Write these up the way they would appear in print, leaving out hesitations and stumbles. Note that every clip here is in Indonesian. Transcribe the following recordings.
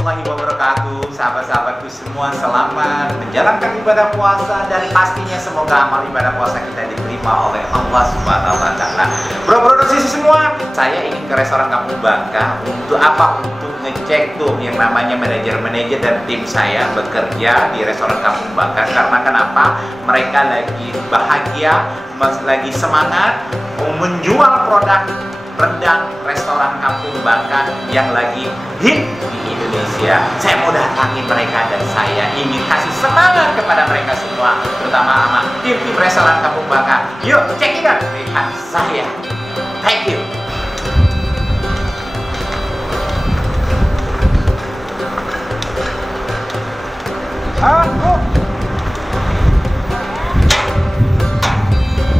warahmatullahi wabarakatuh. Sahabat-sahabatku semua, selamat menjalankan ibadah puasa dan pastinya semoga amal ibadah puasa kita diterima oleh Allah Subhanahu wa taala. Bro-bro dan sisi semua, saya ingin ke restoran Kampung Bangka untuk apa? Untuk ngecek tuh yang namanya manajer-manajer dan tim saya bekerja di restoran Kampung Bangka. Karena kenapa? Mereka lagi bahagia, lagi semangat menjual produk rendang restoran Kampung Bangka yang lagi hit di Indonesia. Saya mau datangi mereka dan saya ingin kasih semangat kepada mereka semua, terutama sama tim-tim restoran Kampung Bangka. Yuk, cek ini lihat saya. Thank you. Bu.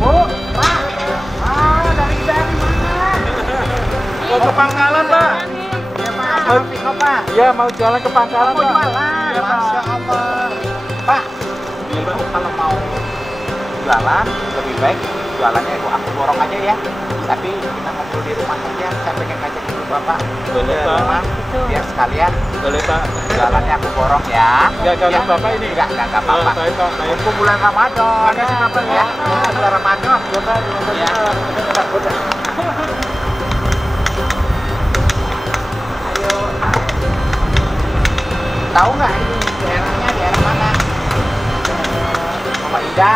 Bu, Pak. Dari mana? Mau ke Pangkalan, Pak. Ya, Pak. Pak. Iya, mau jualan ke Pangkalan, Mau Pak. jualan. Ya, Pak. Masya Allah. Pak, Ibu kalau mau jualan lebih baik jualannya aku borong aja ya. Tapi kita ngobrol di rumah aja. Saya pengen ngajak ibu bapak Boleh, ke Pak. rumah biar sekalian Boleh, Pak. jualannya aku borong ya. Enggak ganggu Ya. Bapak ini? Enggak apa-apa. Baik, Pak. Baik. Untuk bulan Ramadan. Makasih, Bapak, ya. ya. Bulan Ramadan. Ya, Pak. Ya. Ayo. Tahu nggak ini daerahnya daerah mana? Mama Ida.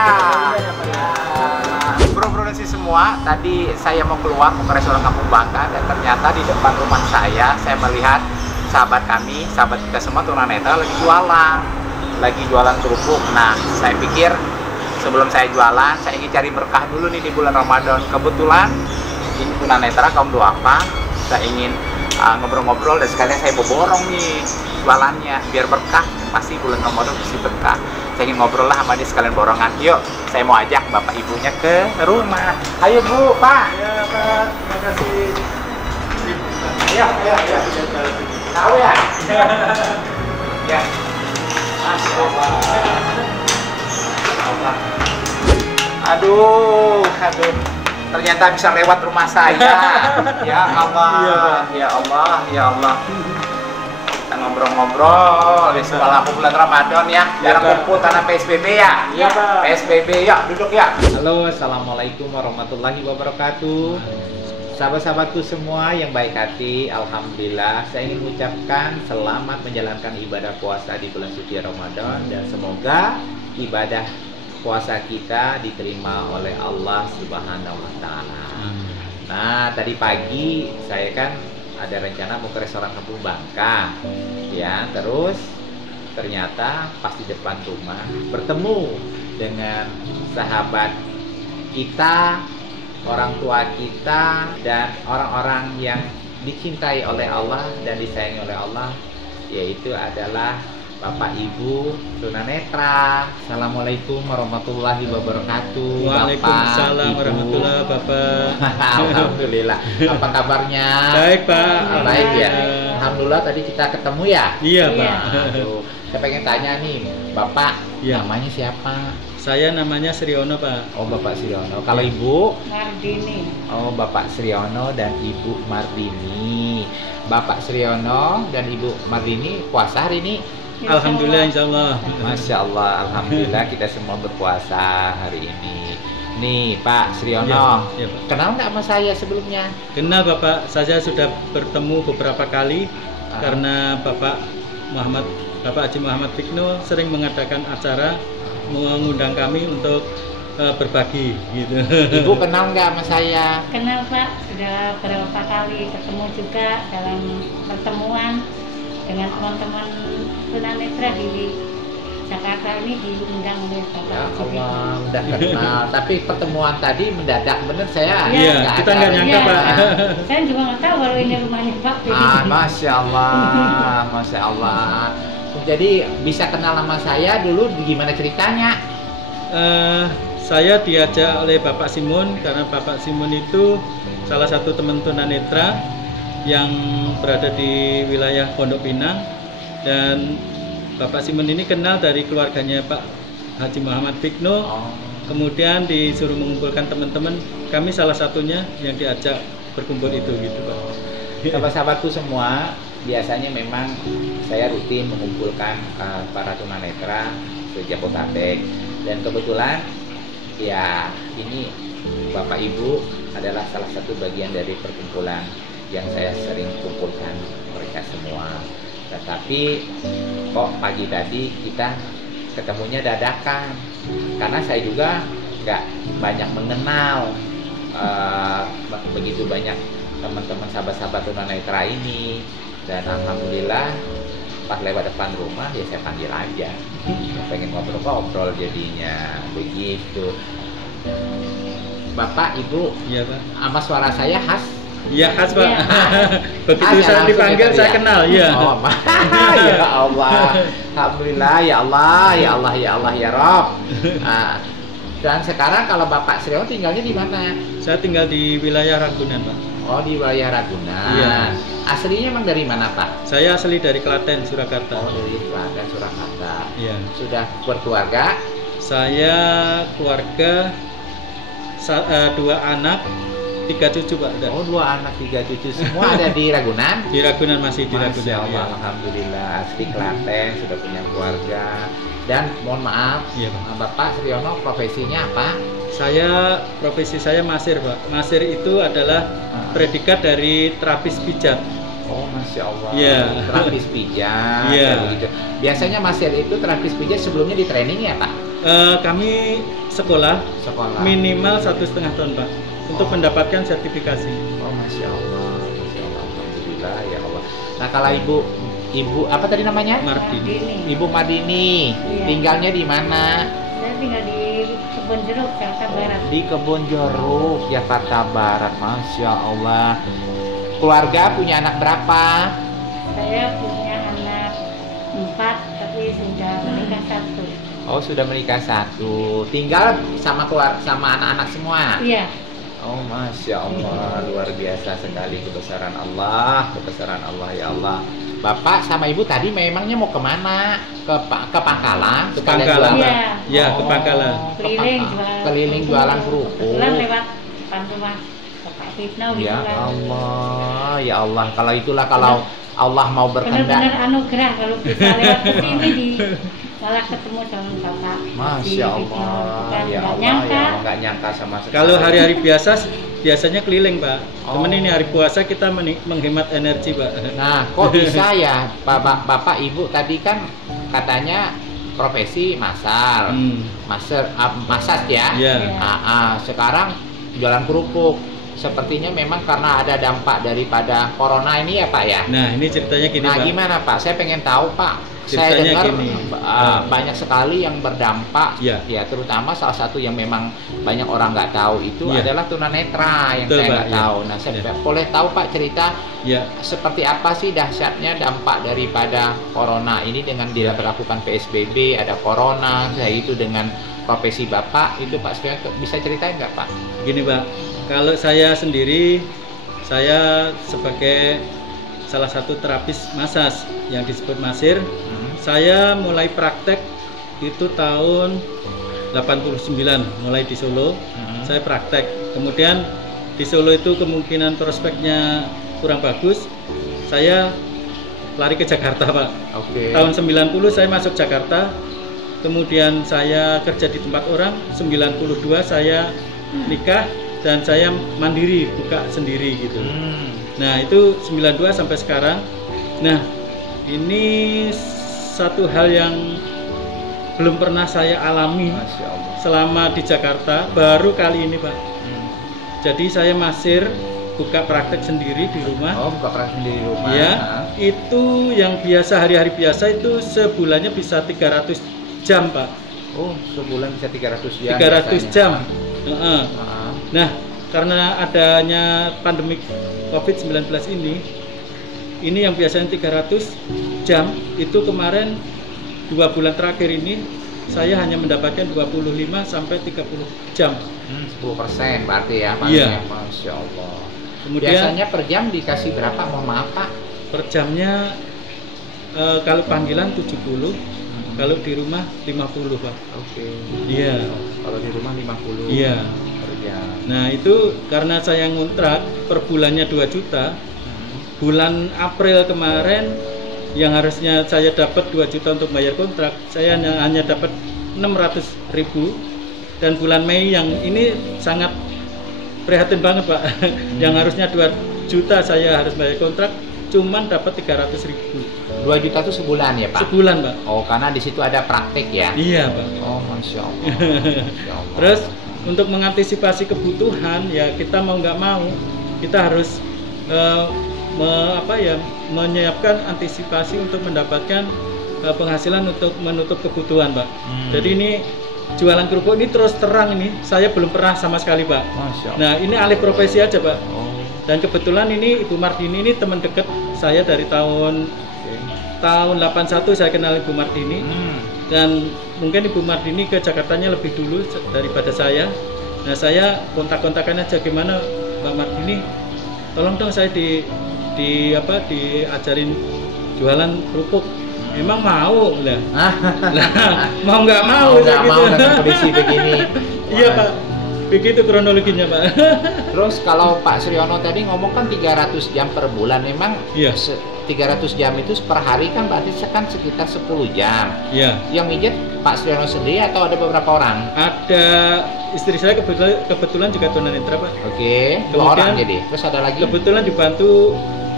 Bro-bro dan sis semua, tadi saya mau keluar ke restoran Kampung Bangka dan ternyata di depan rumah saya melihat sahabat kami, sahabat kita semua tunanetra lagi jualan kerupuk. Nah, saya pikir sebelum saya jualan, saya ingin cari berkah dulu nih di bulan Ramadan. Kebetulan ini tunanetra kaum duafa, saya ingin ngobrol-ngobrol dan sekalian saya mau borong nih jualannya biar berkah. Pasti bulan Ramadan pasti berkah. Saya ingin ngobrol lah sama dia sekalian borongan. Yuk, saya mau ajak bapak ibunya ke rumah. Ayo Bu, Pak. Ya, Pak. Terima kasih. Ayo. Tahu ya? Ya. Masya Allah. Aduh. Ternyata bisa lewat rumah saya. Ya Allah. Ya Allah. Kita ngobrol-ngobrol di sekolah bulan Ramadan ya. Jangan kumpul tanah PSBB ya. Iya, Pak. PSBB ya, duduk ya. Halo, assalamualaikum warahmatullahi wabarakatuh. Sahabat-sahabatku semua yang baik hati, alhamdulillah saya ingin mengucapkan selamat menjalankan ibadah puasa di bulan suci Ramadan dan semoga ibadah puasa kita diterima oleh Allah Subhanahu wa taala. Nah, tadi pagi saya kan ada rencana mau ke restoran Kampung Bangka. Ya, terus ternyata pas di depan rumah bertemu dengan sahabat kita, orang tua kita dan orang-orang yang dicintai oleh Allah dan disayangi oleh Allah, yaitu adalah Bapak Ibu tunanetra. Assalamualaikum warahmatullahi wabarakatuh. Waalaikumsalam warahmatullahi wabarakatuh. Alhamdulillah. Apa kabarnya? Baik, Pak. Baik ya. Alhamdulillah tadi kita ketemu ya. Iya, Pak. Aduh, saya pengen tanya nih, Bapak Iya. namanya siapa? Saya namanya Sriono, Pak. Oh, Bapak Sriono. Kalau Ibu? Mardini. Oh, Bapak Sriono dan Ibu Mardini. Bapak Sriono dan Ibu Mardini puasa hari ini? Alhamdulillah, insya Allah. Masya Allah, alhamdulillah kita semua berpuasa hari ini. Nih Pak Sriono, Iya, Pak. kenal nggak sama saya sebelumnya? Kenal, Bapak. Saya sudah bertemu beberapa kali karena Bapak Haji Muhammad Fikno sering mengadakan acara mengundang kami untuk berbagi gitu. Ibu kenal nggak sama saya? Kenal Pak, sudah beberapa kali ketemu juga dalam pertemuan dengan teman-teman tunanetra di Jakarta ini diundang oleh Bapak Ya Haji. Allah, udah kenal. Tapi pertemuan tadi mendadak bener saya. Iya, nggak kita ada nggak nyangka, rencana. Pak. Saya juga nggak tahu kalau ini rumahnya Pak. Masya Allah, Masya Allah. Jadi bisa kenal sama saya dulu gimana ceritanya? Saya diajak oleh Bapak Simun karena Bapak Simun itu salah satu teman tunanetra yang berada di wilayah Pondok Pinang, dan Bapak Simun ini kenal dari keluarganya Pak Haji Muhammad Fikno. Kemudian disuruh mengumpulkan teman-teman, kami salah satunya yang diajak berkumpul itu gitu, Pak. Sahabat-sahabatku semua, biasanya memang saya rutin mengumpulkan para tunanetra se-Jabodetabek, dan kebetulan ya ini Bapak Ibu adalah salah satu bagian dari perkumpulan yang saya sering kumpulkan mereka semua. Tetapi kok pagi tadi kita ketemunya dadakan, karena saya juga nggak banyak mengenal begitu banyak teman-teman sahabat-sahabat tunanetra ini, dan alhamdulillah pas lewat depan rumah ya saya panggil aja, pengen ngobrol-ngobrol jadinya begitu. Bapak, Ibu, Iya Pak. sama suara saya khas? Iya khas Pak. Iya. Begitu Khas ya, saya langsung dipanggil gitu saya ya? kenal, ya. Oh, ya Allah, alhamdulillah, ya Allah, ya Allah, ya Allah, ya Rob. Dan sekarang kalau Bapak Sriawan tinggalnya di mana? Saya tinggal di wilayah Ragunan Pak. Oh, di wilayah Ragunan. Iya. Aslinya emang dari mana, Pak? Saya asli dari Klaten, Surakarta. Oh, dari Klaten, Surakarta. Iya. Sudah berkeluarga? Saya keluarga 2 anak, 3 cucu Pak. Ada. Oh, 2 anak, 3 cucu, semua ada di Ragunan? Di Ragunan, masih di Masya Ragunan. Allah, Ya. alhamdulillah, asli Klaten, sudah punya keluarga. Dan mohon maaf, Iya Pak. Bapak Sriono profesinya apa? Profesi saya masir Pak. Masir itu adalah predikat dari terapis pijat. Oh, Masya Allah. Iya. Terapis pijat. Iya. kayak begitu. Biasanya masir itu terapis pijat sebelumnya di training ya, Pak? Kami sekolah Sekolah. minimal 1,5 tahun Pak untuk Oh. mendapatkan sertifikasi. Oh, Masya Allah. Masya Allah. Alhamdulillah, ya Allah. Nah, kalau Ibu apa tadi namanya? Mardini. Ibu Mardini. Iya. Tinggalnya di mana? Saya tinggal di Kebon Jeruk, Jakarta Barat. Di Kebon Jeruk, Jakarta Barat. Masya Allah. Keluarga punya anak berapa? Saya punya anak 4, tapi sudah menikah 1. Oh, sudah menikah 1. Tinggal sama sama anak-anak semua. Iya. Oh, Masya Allah, luar biasa sekali kebesaran Allah, ya Allah. Bapak sama Ibu tadi memangnya mau kemana? Ke Pangkalan? Ke sekalian Pangkalan jualan? Pak. Iya. Ya, ke Pangkalan. Keliling Pangkalan. jualan. Keliling jualan kerupuk. Kebetulan lewat depan rumah Bapak Fitno gitu Ya kan. Allah, ya Allah. Kalau itulah kalau Allah mau Benar-benar berkehendak. anugerah kalau bisa lewat ke sini malah ketemu sama Bapak. Masya Fitno. Allah, Kan ya nggak Allah, nyangka. ya Allah, nggak nyangka sama sekali. Kalau hari-hari biasanya keliling Pak. Oh. Temen ini hari puasa kita menghemat energi Pak. Nah, kok bisa ya, Bapak Ibu tadi kan katanya profesi masar, masas ya. Iya. Sekarang jualan kerupuk. Sepertinya memang karena ada dampak daripada corona ini ya, Pak ya. Nah, ini ceritanya gini Nah, Pak. gimana Pak? Saya pengen tahu Pak. Saya Ceritanya dengar gini. banyak sekali yang berdampak, Iya. ya terutama salah satu yang memang banyak orang nggak tahu itu Iya. adalah tunanetra yang Betul, saya Pak, nggak iya. tahu. Nah, saya Iya. boleh tahu Pak cerita Ya. seperti apa sih dahsyatnya dampak daripada corona ini dengan diberlakukan PSBB, ada corona, kayak itu dengan profesi Bapak itu Pak sebenarnya bisa ceritain nggak Pak? Gini Pak, kalau saya sendiri, saya sebagai salah satu terapis masas yang disebut masir, saya mulai praktek itu tahun 89, mulai di Solo, saya praktek. Kemudian di Solo itu kemungkinan prospeknya kurang bagus, saya lari ke Jakarta Pak. Oke. Tahun 90 saya masuk Jakarta, kemudian saya kerja di tempat orang, 92 saya nikah dan saya mandiri, buka sendiri gitu. Nah itu 92 sampai sekarang. Nah ini satu hal yang belum pernah saya alami Masya Allah. selama di Jakarta, baru kali ini Pak. Jadi saya masir, buka praktek sendiri di rumah. Oh, buka praktek sendiri di rumah. Ya, itu yang biasa hari-hari biasa itu sebulannya bisa 300 jam Pak. Oh, sebulan bisa 300 jam. 300 biasanya. jam. Heeh. Ah. Nah, karena adanya pandemi COVID-19 ini yang biasanya 300 jam, itu kemarin 2 bulan terakhir ini saya hanya mendapatkan 25 sampai 30 jam. 10% berarti ya, Pak. Iya. Masya Allah. Kemudian Biasanya per jam dikasih berapa? Mohon maaf Pak. per jamnya kalau panggilan 70, kalau di rumah 50 Pak. Oke. Iya. Kalau di rumah 50. Iya. Per jam. Nah itu karena saya ngontrak per bulannya 2 juta, bulan April kemarin yang harusnya saya dapat 2 juta untuk bayar kontrak, saya hanya dapat 600.000. Dan bulan Mei yang ini sangat prihatin banget Pak. Yang harusnya 2 juta saya harus bayar kontrak, cuman dapat 300.000. 2 juta itu sebulan ya Pak? Sebulan Pak. Oh, karena di situ ada praktek ya? Iya Pak. Oh, Masya Allah. Masya Allah. Terus untuk mengantisipasi kebutuhan ya kita mau nggak mau kita harus menyiapkan antisipasi untuk mendapatkan penghasilan untuk menutup kebutuhan Pak. Jadi ini jualan kerupuk ini terus terang ini saya belum pernah sama sekali Pak. Masya Allah. Nah ini alih profesi aja Pak. Oh. Dan kebetulan ini Ibu Martini ini teman dekat saya dari tahun 81 saya kenal Ibu Martini. Dan mungkin Ibu Martini ke Jakartanya lebih dulu daripada saya. Nah saya kontak-kontakan aja, gimana Mbak Martini, tolong dong saya diajarin jualan kerupuk. Emang mau lah. Mau nggak mau nggak mau gitu. dengan kondisi begini. Iya Pak, begitu kronologinya Pak. Terus kalau Pak Suryono tadi ngomong kan 300 jam per bulan, memang Iya. 300 jam itu per hari kan berarti kan sekitar 10 jam. Iya. Yang mijet Pak Suryono sendiri atau ada beberapa orang? Ada istri saya kebetulan juga tunanetra Pak. Oke, 2 Kemudian orang jadi. Terus ada lagi? Kebetulan dibantu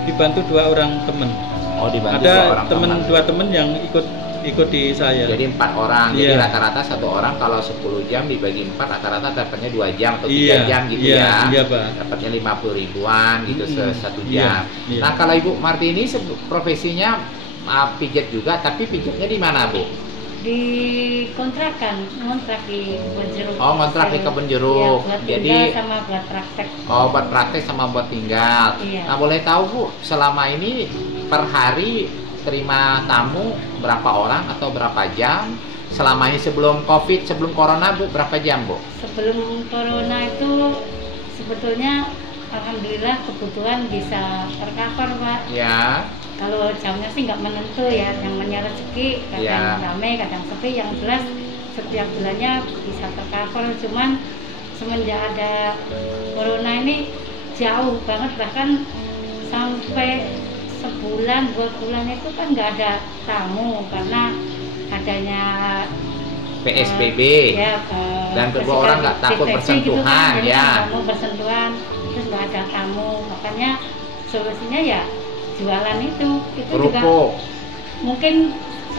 2 orang teman. Oh, dibantu 2 Ada orang teman teman. 2 teman yang ikut di saya. Jadi 4 orang. Jadi Iya. rata-rata 1 orang kalau 10 jam dibagi 4 rata-rata dapatnya 2 jam atau 3 Iya, jam gitu iya, ya. iya, Pak. Dapatnya 50 ribuan gitu 1 Iya, jam. iya. Nah, kalau Ibu Martini profesinya pijat juga, tapi pijatnya di mana, Bu? Di kontrakan, ngontrak di kebun jeruk. Oh, ngontrak di kebun jeruk. Iya, buat Jadi tinggal sama buat praktek. oh, buat praktek sama buat tinggal. Iya. Nah, boleh tahu Bu, selama ini per hari terima tamu berapa orang atau berapa jam? Selama ini sebelum Covid, sebelum Corona Bu, berapa jam Bu? Sebelum corona itu sebetulnya alhamdulillah kebutuhan bisa tercover Pak. Ya. Kalau jamnya sih nggak menentu ya, yang namanya rezeki kadang Iya. ramai, kadang sepi. Yang jelas setiap bulannya bisa tercover. Cuman semenjak ada corona ini jauh banget, bahkan sampai sebulan 2 bulan itu kan nggak ada tamu karena adanya PSBB. ya, Dan kedua orang nggak takut deteksi gitu bersentuhan, kan, jadi ya. nggak mau bersentuhan, terus nggak ada tamu. Makanya solusinya ya jualan itu juga Kerupuk. mungkin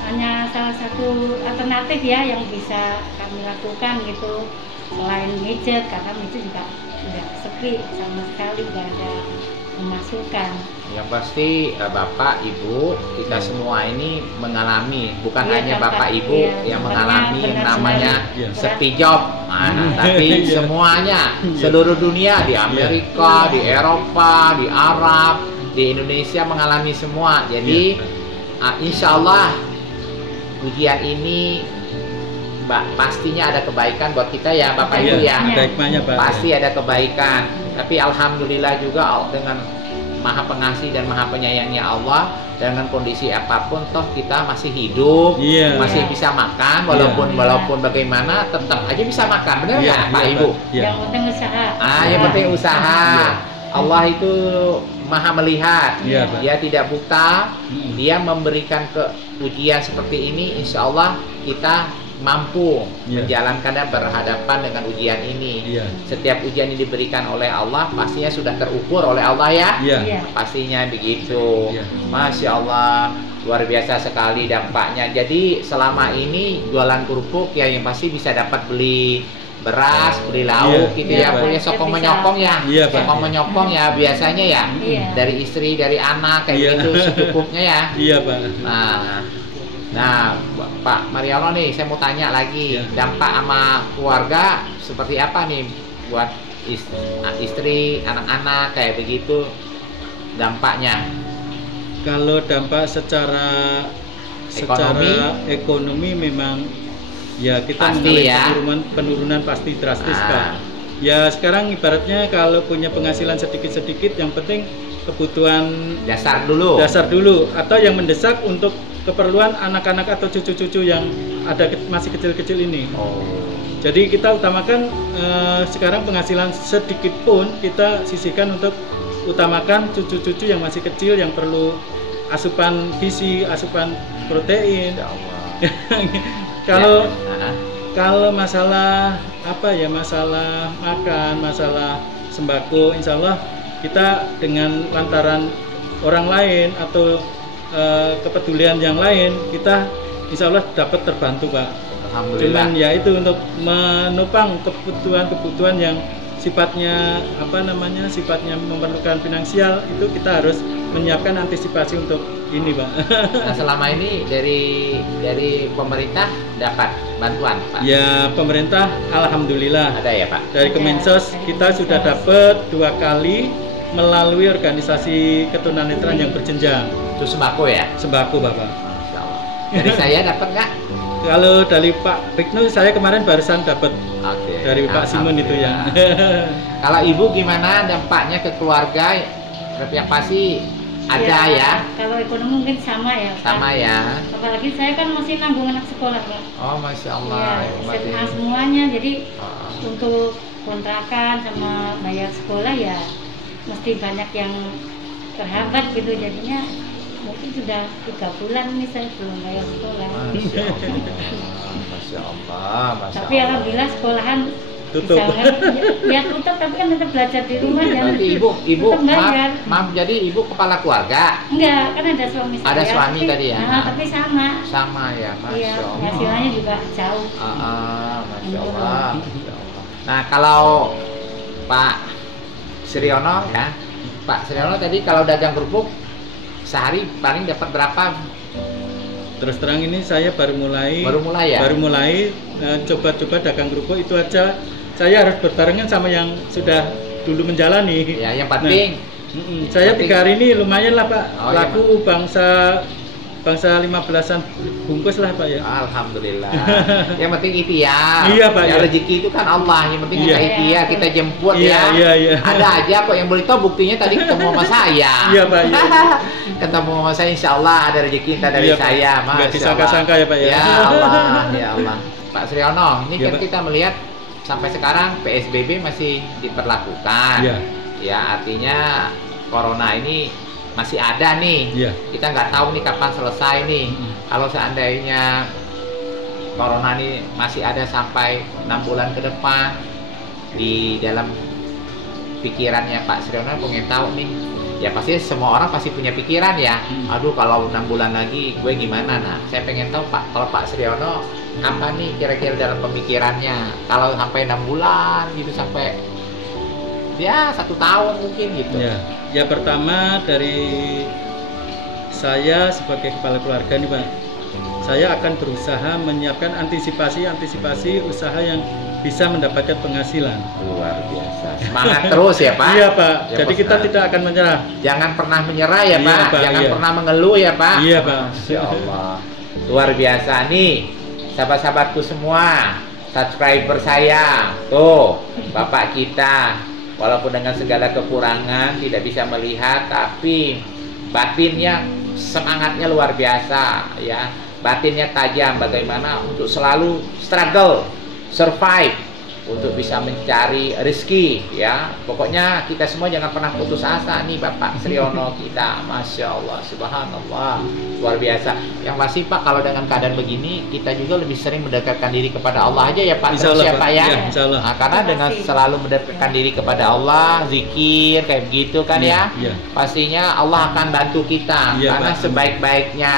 hanya salah satu alternatif ya yang bisa kami lakukan gitu, selain mijet, karena mijet juga nggak sepi sama sekali, nggak ada pemasukan. Yang pasti Bapak, Ibu, kita semua ini mengalami, bukan Iya, hanya dampak, Bapak Ibu iya, yang dampaknya mengalami yang benar namanya sekali. Iya. sepi job, tapi Iya. semuanya, seluruh dunia, di Amerika, Iya. di Eropa, di Arab, di Indonesia mengalami semua. Jadi insya Allah ujian ini pastinya ada kebaikan buat kita ya Bapak Ibu ya. Ada hikmahnya Pak. Pasti ada kebaikan. Tapi alhamdulillah juga dengan Maha Pengasih dan Maha Penyayangnya Allah, dengan kondisi apapun toh kita masih hidup, Iya. masih bisa makan walaupun bagaimana tetap aja bisa makan. Benar Iya, nggak Pak iya, Ibu? Iya. Yang penting usaha. Yang penting usaha. Allah itu Maha melihat. Iya, Pak. Dia tidak buta. Dia memberikan ujian seperti ini, insya Allah kita mampu menjalankan dan berhadapan dengan ujian ini. Iya. Setiap ujian yang diberikan oleh Allah pastinya sudah terukur oleh Allah ya. Iya. Pastinya begitu. Iya. Masya Allah, luar biasa sekali dampaknya. Jadi selama ini jualan kerupuk ya yang pasti bisa dapat beli beras, beli lauk gitu Iya, ya, Pak. punya sokong menyokong ya. Iya, Pak. Sokong menyokong ya biasanya ya. Iya. Dari istri, dari anak kayak Iya. gitu secukupnya ya. Iya Pak. Nah, Pak Mariono nih, saya mau tanya lagi, dampak sama keluarga seperti apa nih buat istri, anak-anak kayak begitu dampaknya? Kalau dampak secara ekonomi memang ya kita Pasti mengalami ya. penurunan pasti drastis Pak. Ya sekarang ibaratnya kalau punya penghasilan sedikit-sedikit, yang penting kebutuhan Dasar dulu. atau yang mendesak untuk keperluan anak-anak atau cucu-cucu yang masih kecil-kecil ini. Oh. Jadi kita utamakan sekarang penghasilan sedikit pun kita sisihkan untuk utamakan cucu-cucu yang masih kecil yang perlu asupan gizi, asupan protein. Ya Allah. Kalau Ya. kalau masalah apa ya, masalah makan, masalah sembako, insya Allah kita dengan lantaran orang lain atau kepedulian yang lain, kita insya Allah dapat terbantu, Pak. Alhamdulillah. Cuman ya itu untuk menopang kebutuhan-kebutuhan yang sifatnya sifatnya memerlukan finansial, itu kita harus menyiapkan antisipasi untuk ini, Pak. Nah, selama ini dari pemerintah dapat bantuan, Pak? Ya, pemerintah alhamdulillah Ada ya, Pak? dari Kemensos kita sudah dapat 2 kali melalui organisasi ketunanetraan yang berjenjang. Itu sembako ya? Sembako, Bapak. Masya Allah. Dari saya dapat nggak? Kalau dari Pak Biknu, saya kemarin barusan dapat Oke. dari Pak Simon itu ya. Kalau ibu gimana dampaknya ke keluarga? Yang pasti ada ya? Kalau ekonomi mungkin sama ya, Pak. Sama ya? Apalagi saya kan masih nanggung anak sekolah, Pak. Oh, Masya Allah. Ya, Umat SMA ini. semuanya, jadi Oh. untuk kontrakan sama bayar sekolah ya mesti banyak yang terhambat gitu, jadinya mungkin sudah 3 bulan nih saya belum bayar sekolah. Masya Allah. Masya Allah. Masya Tapi Allah. alhamdulillah sekolahan Tutup. misalkan, ya tutup, tapi kan tetap belajar di rumah dan Berarti ibu tetap bayar. maaf, jadi ibu kepala keluarga? Enggak, kan ada suami saya. Ada suami tapi, tadi ya? Nah, tapi sama. Sama ya, Masya Iya, Allah. penghasilannya juga jauh. Masya Allah. Masya Allah. Nah, kalau Pak Sriono ya, Pak Sriono tadi kalau dagang kerupuk sehari paling dapat berapa? Terus terang ini saya baru mulai Ya? baru mulai coba-coba dagang kerupuk, itu aja saya harus berbarengan sama yang sudah dulu menjalani. Ya, yang penting Saya penting. 3 hari ini lumayan lah, Pak. Oh, iya, Laku bangsa 15-an bungkus lah, Pak ya. Alhamdulillah. Yang penting ikhtiar. Iya, Pak, Ya, ya. rezeki itu kan Allah. Yang penting kita Iya. ikhtiar, kita jemput Iya, ya. iya. Ada aja kok yang boleh tahu, buktinya tadi ketemu sama saya. Iya, Pak, iya. Ketemu sama saya, insya Allah ada rezeki entah dari Iya, Pak. saya. Nggak Masya disangka-sangka Allah. ya, Pak, ya. Ya Allah, ya Allah. Pak Sriono, ini Iya, kan Pak. kita melihat sampai sekarang PSBB masih diperlakukan. Iya. Ya, artinya corona ini masih ada nih. Iya. Kita nggak tahu nih kapan selesai nih. Kalau seandainya corona ini masih ada sampai 6 bulan ke depan, di dalam pikirannya Pak Sriono pengen tahu nih, ya pasti semua orang pasti punya pikiran ya. Aduh, kalau 6 bulan lagi gue gimana? Nah, saya pengen tahu Pak, kalau Pak Sriono apa nih kira-kira dalam pemikirannya kalau sampai 6 bulan gitu, sampai ya 1 tahun mungkin gitu. Ya, pertama dari saya sebagai kepala keluarga nih, Pak. Saya akan berusaha menyiapkan antisipasi usaha yang bisa mendapatkan penghasilan. Luar biasa. Semangat terus ya Pak. Iya, Pak. Ya, Jadi Pak. kita tidak akan menyerah. Jangan pernah menyerah ya Iya, Pak. Pak, Jangan iya. pernah mengeluh ya Pak. Iya, Pak. Masya Allah. Luar biasa nih, sahabat-sahabatku semua, subscriber saya. Tuh, Bapak kita, walaupun dengan segala kekurangan tidak bisa melihat, tapi batinnya, semangatnya luar biasa ya. Batinnya tajam, bagaimana untuk selalu struggle, survive, untuk bisa mencari rezeki ya. Pokoknya kita semua jangan pernah putus asa nih Bapak Sriono kita. Masya Allah, subhanallah, luar biasa. Yang pasti Pak, kalau dengan keadaan begini kita juga lebih sering mendekatkan diri kepada Allah aja ya Pak. Insya Terus Allah, ya Pak. Pak ya, Ya, insya Allah. Nah, karena dengan selalu mendekatkan diri kepada Allah, zikir kayak begitu kan ya, Iya. pastinya Allah akan bantu kita. Iya, Karena Pak. sebaik-baiknya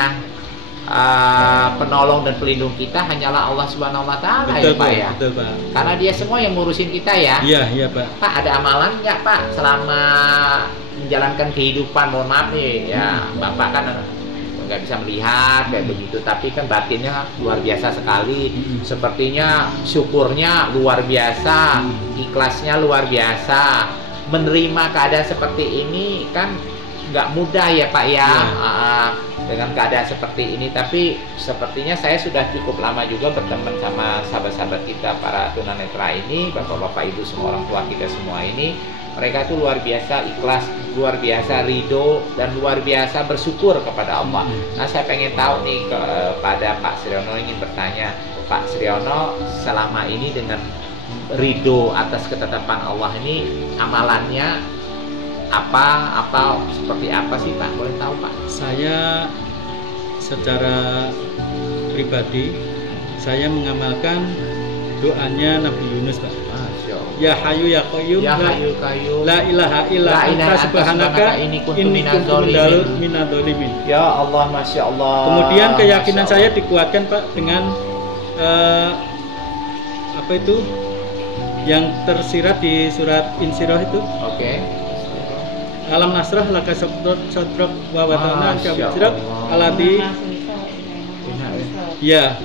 penolong dan pelindung kita hanyalah Allah Subhanahu wa Ta'ala ya Pak ya. Betul, Pak. Karena dia semua yang ngurusin kita ya. Iya, Pak. Pak, ada amalan nggak Pak selama menjalankan kehidupan? Mohon maaf nih ya, Bapak kan nggak bisa melihat kayak begitu, tapi kan batinnya luar biasa sekali. Sepertinya syukurnya luar biasa, ikhlasnya luar biasa. Menerima keadaan seperti ini kan nggak mudah ya Pak ya. Dengan keadaan seperti ini, tapi sepertinya saya sudah cukup lama juga berteman sama sahabat-sahabat kita para tunanetra ini, bapak-bapak, ibu, semua orang tua kita semua ini. Mereka tuh luar biasa ikhlas, luar biasa ridho, dan luar biasa bersyukur kepada Allah. Nah, saya pengen tahu nih kepada Pak Sriono, ingin bertanya, Pak Sriono selama ini dengan ridho atas ketetapan Allah ini, amalannya apa seperti apa sih Pak? Boleh tahu Pak? Saya secara pribadi saya mengamalkan doanya Nabi Yunus, Pak. Masya Allah. Ya Hayyu ya Qayyum, Ya Hayyu Qayyum, la ilaha illa anta subhanaka inni kuntu minadz-dzalimin. Ya Allah, Masya Allah. Kemudian keyakinan Masya Allah. saya dikuatkan Pak dengan apa itu yang tersirat di surat Insyirah itu. Oke. Alam nasrah laka sadrak wa wada'na anka Masya wizrak Allah. alladzi ya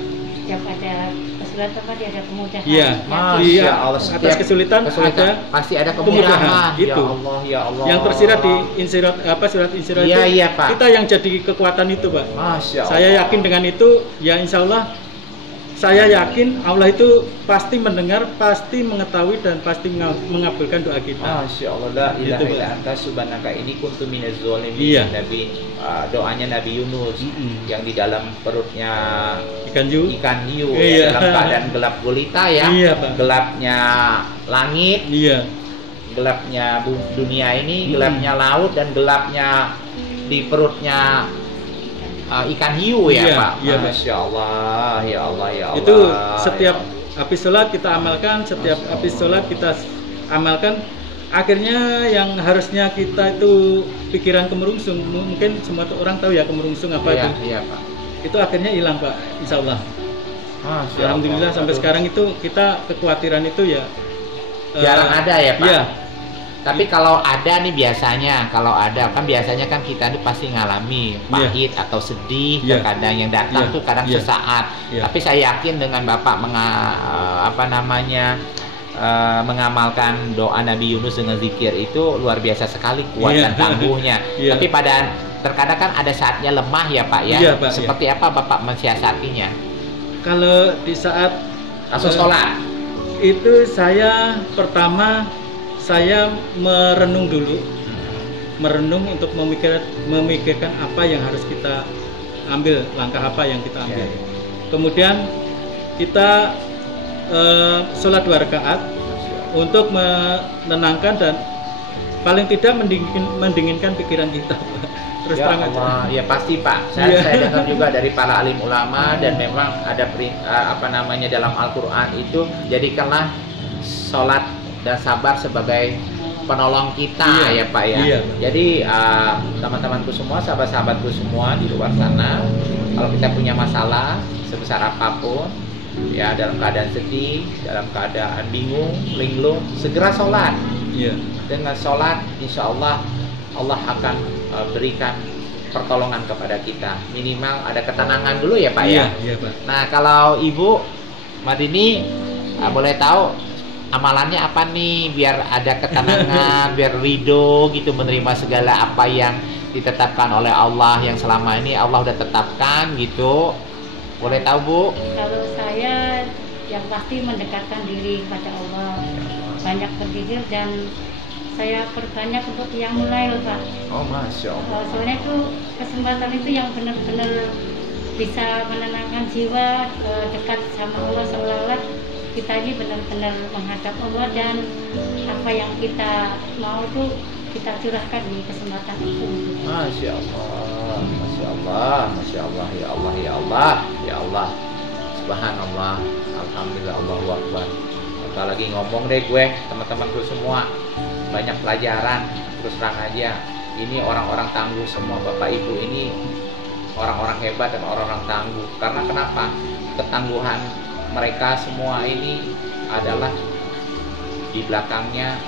Setiap ada kesulitan tadi ada kemudahan. Iya. Di Masya Allah. atas Setiap kesulitan ada pasti ada kemudahan. kemudahan. Ya Itu. Allah, ya Allah. yang tersirat di Insyirah surat Insyirah Iya, itu. iya, Pak. Kita yang jadi kekuatan itu, Pak. Masya Allah. Saya yakin dengan itu, ya insya Allah saya yakin Allah itu pasti mendengar, pasti mengetahui dan pasti mengabulkan doa kita. Masya Allah, la ilaha Itu, illa Pak. anta subhanaka ini kuntu minaz zalimin. Iya. Nabi doanya Nabi Yunus yang di dalam perutnya Ikan hiu. ikan hiu Iya. dalam keadaan gelap gulita ya. Iya, Pak. Gelapnya langit, Iya. gelapnya dunia ini, gelapnya laut dan gelapnya di perutnya ikan hiu ya, Iya, Pak. iya, Pak. Masya Allah, ya Allah, ya Allah. Itu setiap ya Allah. habis sholat kita amalkan, setiap Masya habis Allah. sholat kita amalkan. Akhirnya yang harusnya kita itu pikiran kemerungsung, mungkin semua orang tahu ya kemerungsung apa Iya, itu. iya, Pak. Itu akhirnya hilang, Pak, insya Allah. Masya Alhamdulillah Allah. sampai Aduh. sekarang itu kita kekhawatiran itu ya Jarang ada ya, Pak? Iya. Tapi kalau ada nih biasanya, kalau ada kan biasanya kan kita nih pasti ngalami pahit atau sedih, Iya. terkadang yang datang Iya. tuh kadang Iya. sesaat. Iya. Tapi saya yakin dengan Bapak mengamalkan doa Nabi Yunus dengan zikir itu luar biasa sekali kuat Iya. dan tangguhnya. Iya. Tapi terkadang kan ada saatnya lemah ya Pak ya. Iya, Pak, Seperti apa Bapak mensiasatinya? Kalau di saat Langsung sholat. itu saya pertama saya merenung dulu, merenung untuk memikirkan apa yang harus kita ambil, langkah apa yang kita ambil. Ya. Kemudian kita sholat 2 rakaat untuk menenangkan dan paling tidak mendinginkan pikiran kita. Terus Ya terang aja. Allah, ya pasti Pak. Iya. Saya dengar juga dari para alim ulama dan memang ada dalam Al-Qur'an itu jadikanlah sholat dan sabar sebagai penolong kita Iya. ya Pak ya. Iya. Jadi teman-temanku semua, sahabat-sahabatku semua di luar sana, kalau kita punya masalah sebesar apapun, ya dalam keadaan sedih, dalam keadaan bingung, linglung, segera sholat. Iya. Dengan sholat, insya Allah Allah akan berikan pertolongan kepada kita. Minimal ada ketenangan dulu ya Pak ya. Iya, Pak. Nah kalau Ibu Madini boleh tahu amalannya apa nih biar ada ketenangan, biar ridho gitu menerima segala apa yang ditetapkan oleh Allah yang selama ini Allah udah tetapkan gitu. Boleh tahu Bu? Kalau saya yang pasti mendekatkan diri kepada Allah, banyak berzikir dan saya perbanyak untuk yang mulai loh Pak. Oh Masya Allah. Soalnya itu kesempatan itu yang benar-benar bisa menenangkan jiwa, dekat sama Allah, seolah-olah kita ini benar-benar menghadap Allah dan apa yang kita mau tuh kita curahkan di kesempatan itu. Masya Allah, Masya Allah, Masya Allah, ya Allah, ya Allah, ya Allah, Subhanallah, Alhamdulillah, Allahu Akbar. Apalagi ngomong deh gue, teman-temanku semua, banyak pelajaran, terus terang aja. Ini orang-orang tangguh semua, Bapak Ibu ini orang-orang hebat dan orang-orang tangguh. Karena kenapa? Ketangguhan mereka semua ini adalah di belakangnya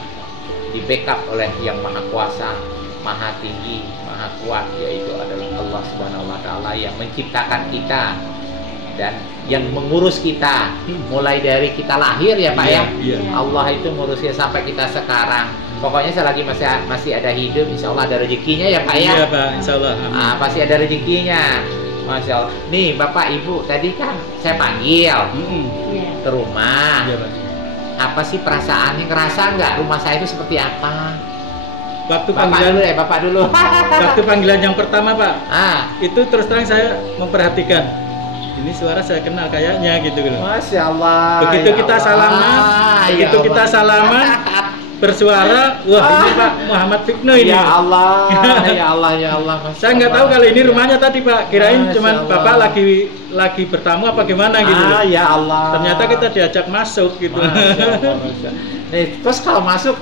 di backup oleh yang maha kuasa, maha tinggi, maha kuat, yaitu adalah Allah Subhanahu wa Ta'ala yang menciptakan kita dan yang mengurus kita mulai dari kita lahir ya Pak ya. Iya. Allah itu ngurusnya sampai kita sekarang. Pokoknya selagi masih ada hidup, insya Allah ada rezekinya ya Pak ya. Iya, Pak, insya Allah. Amin. Pasti ada rezekinya. Masya Allah. Nih Bapak Ibu, tadi kan saya panggil Iya. ke rumah. Iya, Pak. Apa sih perasaannya? Ngerasa nggak rumah saya itu seperti apa? Waktu Bapak panggilan dulu ya, Bapak dulu. waktu panggilan yang pertama, Pak, itu terus terang saya memperhatikan. Ini suara saya kenal kayaknya gitu loh. Masya Allah. Begitu ya kita Allah. salaman, Ya begitu kita Allah. salaman, bersuara, wah ini Pak Muhammad Fikno ini. Ya Allah, ya Allah, ya Allah. Saya nggak tahu kalau ini rumahnya tadi Pak, kirain Masya cuman Allah. Bapak lagi bertamu apa gimana gitu. Ya Allah. Ternyata kita diajak masuk gitu. Masya Allah, Masya Allah. Terus kalau masuk,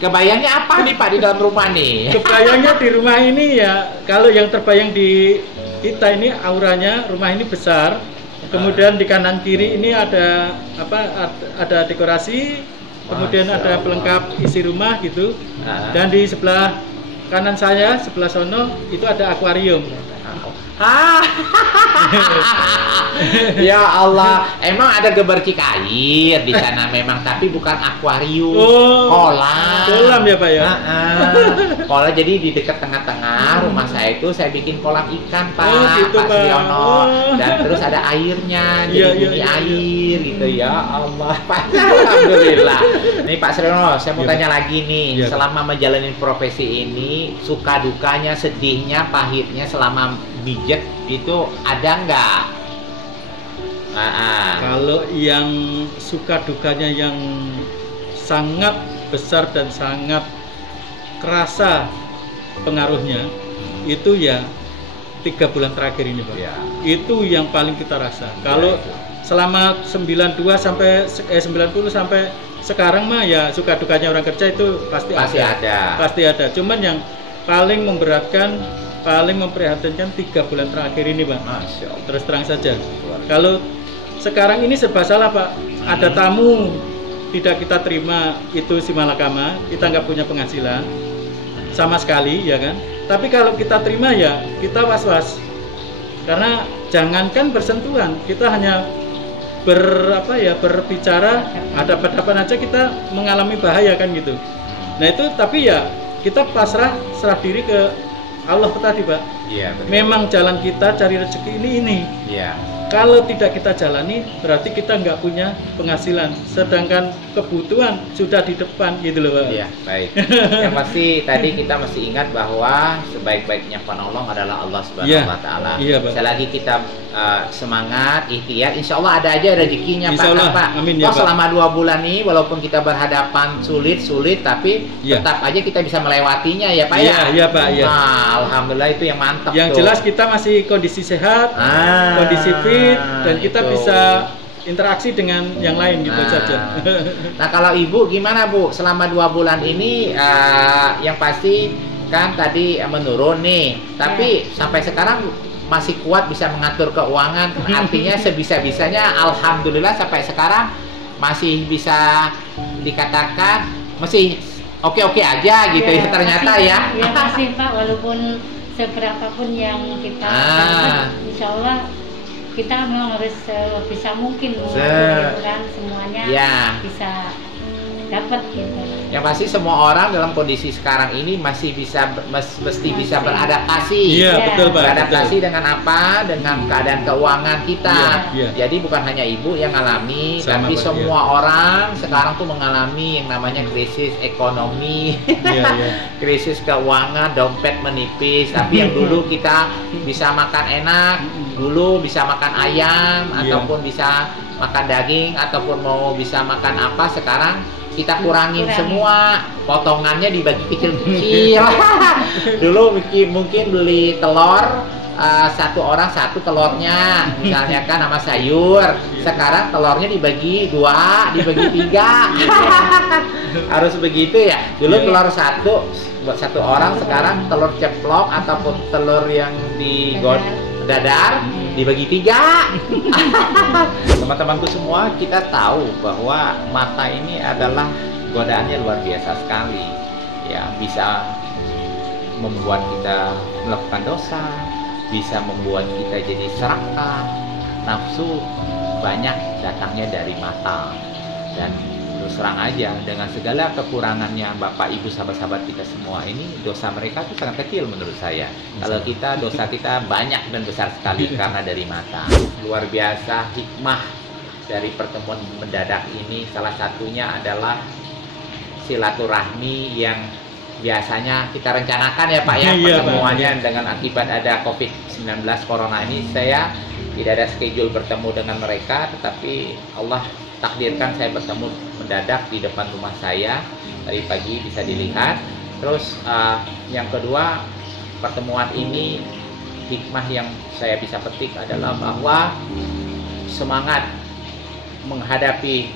kebayangnya apa nih Pak di dalam rumah nih? Kebayangnya di rumah ini ya, kalau yang terbayang di kita ini auranya, rumah ini besar. Kemudian di kanan kiri ini ada apa? Ada dekorasi, kemudian Masya ada Allah. pelengkap isi rumah gitu. Dan di sebelah kanan saya, sebelah sono itu ada akuarium. Ya Allah, emang ada gebercik air di sana memang, tapi bukan akuarium, kolam. Kolam ya Pak ya. Kolam, jadi di dekat tengah-tengah rumah saya itu saya bikin kolam ikan Pak, Gitu, Pak Pak. Siono, dan terus ada airnya, jadi bunyi air gitu ya Allah. Pak, alhamdulillah. Nih Pak Siono, saya mau tanya lagi nih, selama menjalani profesi ini, suka dukanya, sedihnya, pahitnya selama mijet itu ada nggak? Kalau yang suka dukanya yang sangat besar dan sangat kerasa pengaruhnya itu ya 3 bulan terakhir ini Pak. Ya. Itu yang paling kita rasa. Kalau selama 92 sampai 90 sampai sekarang mah ya suka dukanya orang kerja itu pasti ada. Pasti ada. Cuman yang paling memberatkan, paling memprihatinkan 3 bulan terakhir ini Pak. Masya Allah. Terus terang saja. Kalau sekarang ini serba salah Pak. Ada tamu tidak kita terima, itu si malakama, kita nggak punya penghasilan sama sekali ya kan. Tapi kalau kita terima ya kita was-was. Karena jangankan bersentuhan, kita hanya berbicara, hadapan-hadapan aja kita mengalami bahaya kan gitu. Nah itu tapi ya kita serah diri ke Allah tadi Pak. Iya, betul. Memang jalan kita cari rezeki ini. Iya. Kalau tidak kita jalani, berarti kita nggak punya penghasilan. Sedangkan kebutuhan sudah di depan gitu loh Pak. Iya, baik. Yang pasti tadi kita mesti ingat bahwa sebaik-baiknya penolong adalah Allah Subhanahu wa Ta'ala. Iya, Pak. Selagi kita semangat, ikhtiar, insya Allah ada aja rezekinya Insya Allah. Pak. Amin ya, Pak. Selama 2 bulan ini, walaupun kita berhadapan sulit, tapi tetap aja kita bisa melewatinya ya Pak ya. Iya Pak. Ya. Nah, alhamdulillah itu yang mantap. Yang tuh. jelas kita masih kondisi sehat, kondisi fit, dan kita bisa interaksi dengan yang lain gitu saja. Nah kalau Ibu gimana Bu? Selama 2 bulan ini yang pasti kan tadi menurun nih, tapi sampai sekarang masih kuat bisa mengatur keuangan. Artinya sebisa-bisanya alhamdulillah sampai sekarang masih bisa dikatakan masih oke-oke aja gitu ya ternyata masih, ya. Ya masih Pak, walaupun seberapapun yang kita dapat, insya Allah kita memang harus bisa mungkin kan semuanya bisa dapat gitu. Yang pasti semua orang dalam kondisi sekarang ini masih bisa mesti bisa beradaptasi. Iya, betul Pak. Beradaptasi dengan apa? Dengan keadaan keuangan kita. Iya. Jadi bukan hanya Ibu yang alami, Sama, tapi Pak, semua orang sekarang tuh mengalami yang namanya krisis ekonomi. Krisis keuangan, dompet menipis. Tapi yang dulu kita bisa makan enak, dulu bisa makan ayam ataupun bisa makan daging ataupun mau bisa makan apa, sekarang kita kurangin semua, potongannya dibagi kecil-kecil. Dulu mungkin beli telur, satu orang satu telurnya, misalnya kan sama sayur. Sekarang telurnya dibagi 2, dibagi 3. Harus begitu ya. Dulu telur satu buat satu orang, sekarang telur ceplok ataupun telur yang di dadar dibagi 3. Teman-temanku semua, kita tahu bahwa mata ini adalah godaannya luar biasa sekali ya, bisa membuat kita melakukan dosa, bisa membuat kita jadi serakah, nafsu banyak datangnya dari mata. Dan terus terang aja, dengan segala kekurangannya Bapak Ibu sahabat-sahabat kita semua ini, dosa mereka itu sangat kecil menurut saya. Kalau kita, dosa kita banyak dan besar sekali karena dari mata. Luar biasa hikmah dari pertemuan mendadak ini, salah satunya adalah silaturahmi yang biasanya kita rencanakan ya Pak ya, pertemuannya dengan akibat ada COVID-19 Corona ini, saya tidak ada schedule bertemu dengan mereka, tetapi Allah takdirkan saya bertemu mendadak mendadak di depan rumah saya tadi pagi, bisa dilihat. Terus yang kedua, pertemuan ini hikmah yang saya bisa petik adalah bahwa semangat menghadapi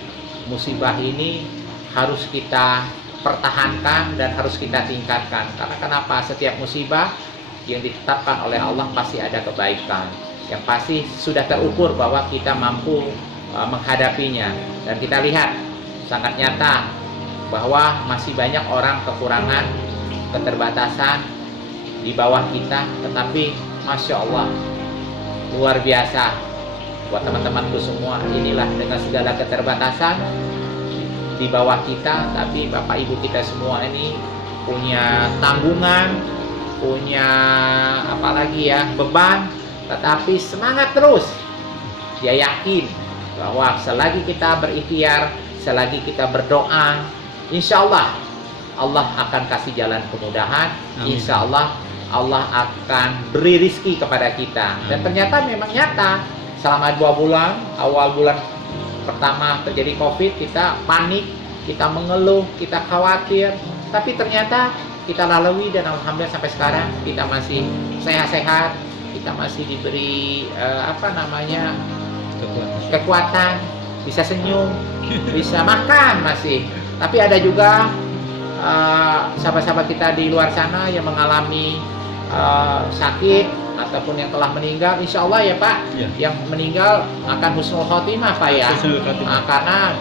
musibah ini harus kita pertahankan dan harus kita tingkatkan. Karena kenapa? Setiap musibah yang ditetapkan oleh Allah pasti ada kebaikan, yang pasti sudah terukur bahwa kita mampu menghadapinya. Dan kita lihat sangat nyata bahwa masih banyak orang kekurangan, keterbatasan di bawah kita, tetapi Masya Allah luar biasa buat teman-temanku semua. Inilah dengan segala keterbatasan di bawah kita, tapi Bapak Ibu kita semua ini punya tanggungan, punya apalagi ya, beban, tetapi semangat terus. Dia yakin bahwa selagi kita berikhtiar, selagi kita berdoa, insya Allah Allah akan kasih jalan kemudahan. Insya Allah Allah akan beri rizki kepada kita. Dan ternyata memang nyata, selama 2 bulan, awal bulan pertama terjadi COVID, kita panik, kita mengeluh, kita khawatir, tapi ternyata kita lalui dan alhamdulillah sampai sekarang kita masih sehat-sehat, kita masih diberi kekuatan, bisa senyum, bisa makan masih. Tapi ada juga sahabat-sahabat kita di luar sana yang mengalami sakit ataupun yang telah meninggal. Insya Allah ya Pak, yang meninggal akan husnul khotimah Pak ya, karena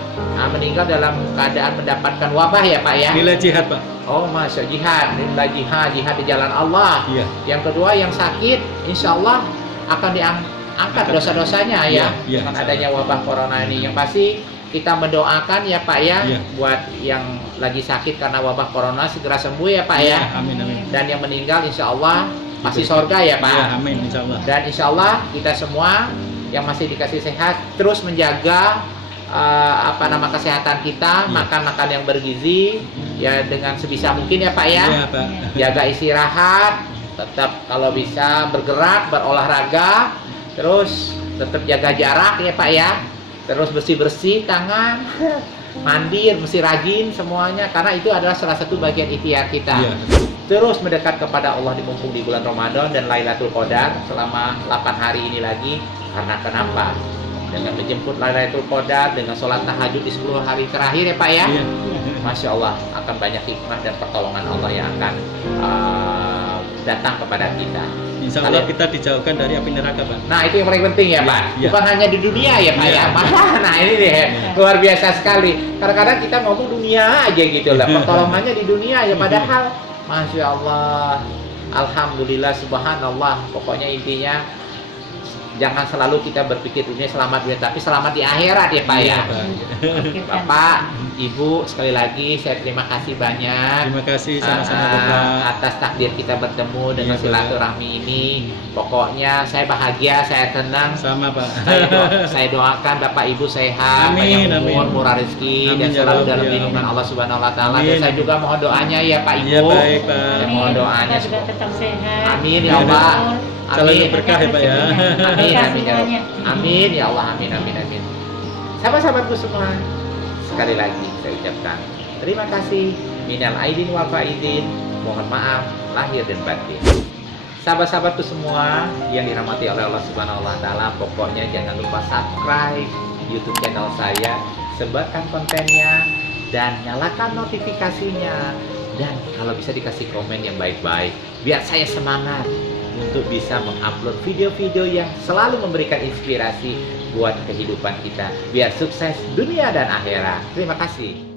meninggal dalam keadaan mendapatkan wabah ya Pak ya. Nilai jihad Pak. Oh masya jihad, nilai jihad di jalan Allah. Yang kedua yang sakit, insya Allah akan diangkat dosa-dosanya ya, dengan adanya wabah corona ini. Yang pasti kita mendoakan ya Pak ya, buat yang lagi sakit karena wabah corona segera sembuh ya Pak ya. Amin, amin. Dan yang meninggal insya Allah masih surga ya Pak. Amin, insya Allah. Dan insya Allah kita semua yang masih dikasih sehat terus menjaga kesehatan kita, makan yang bergizi ya dengan sebisa mungkin ya Pak ya. Pak. Jaga istirahat, tetap kalau bisa bergerak, berolahraga, terus tetap jaga jarak ya Pak ya. Terus bersih-bersih tangan, mandi, mesti rajin semuanya, karena itu adalah salah satu bagian ikhtiar kita. Terus mendekat kepada Allah mumpung di bulan Ramadan dan Lailatul Qadar selama 8 hari ini lagi. Karena kenapa? Dengan menjemput Lailatul Qadar, dengan sholat tahajud di 10 hari terakhir ya Pak ya, Masya Allah akan banyak hikmah dan pertolongan Allah yang akan datang kepada kita. Insya Allah kita dijauhkan dari api neraka Pak. Nah itu yang paling penting ya Pak. Bukan hanya di dunia ya Pak ya. Nah ini deh luar biasa sekali. Kadang-kadang kita ngomong dunia aja gitu lah, pertolongannya di dunia ya, padahal Masya Allah, Alhamdulillah, Subhanallah. Pokoknya intinya jangan selalu kita berpikir dunia selamat dunia, tapi selamat di akhirat ya Pak ya. Bapak, Ibu, sekali lagi saya terima kasih banyak. Terima kasih sama-sama Bapak atas takdir kita bertemu dengan silaturahmi ini. Pokoknya saya bahagia, saya tenang. Sama Pak. Saya doakan Bapak Ibu sehat, banyak umur, murah rezeki, dan selalu dalam lindungan Allah Subhanahu Wa Taala. Dan saya juga mohon doanya ya Pak Ibu. Ya baik Pak. Mohon doanya juga tetap sehat. Amin ya Allah. Amin, berkah ya Pak ya. Amin, amin ya Allah. Amin ya Allah, amin, amin, amin. Sahabat-sahabatku semua, sekali lagi saya ucapkan terima kasih, minal aidin wal faidin, mohon maaf lahir dan batin. Sahabat-sahabatku semua yang dirahmati oleh Allah Subhanahu Wa Taala, pokoknya jangan lupa subscribe YouTube channel saya, sebarkan kontennya dan nyalakan notifikasinya, dan kalau bisa dikasih komen yang baik-baik biar saya semangat untuk bisa mengupload video-video yang selalu memberikan inspirasi buat kehidupan kita, biar sukses dunia dan akhirat. Terima kasih.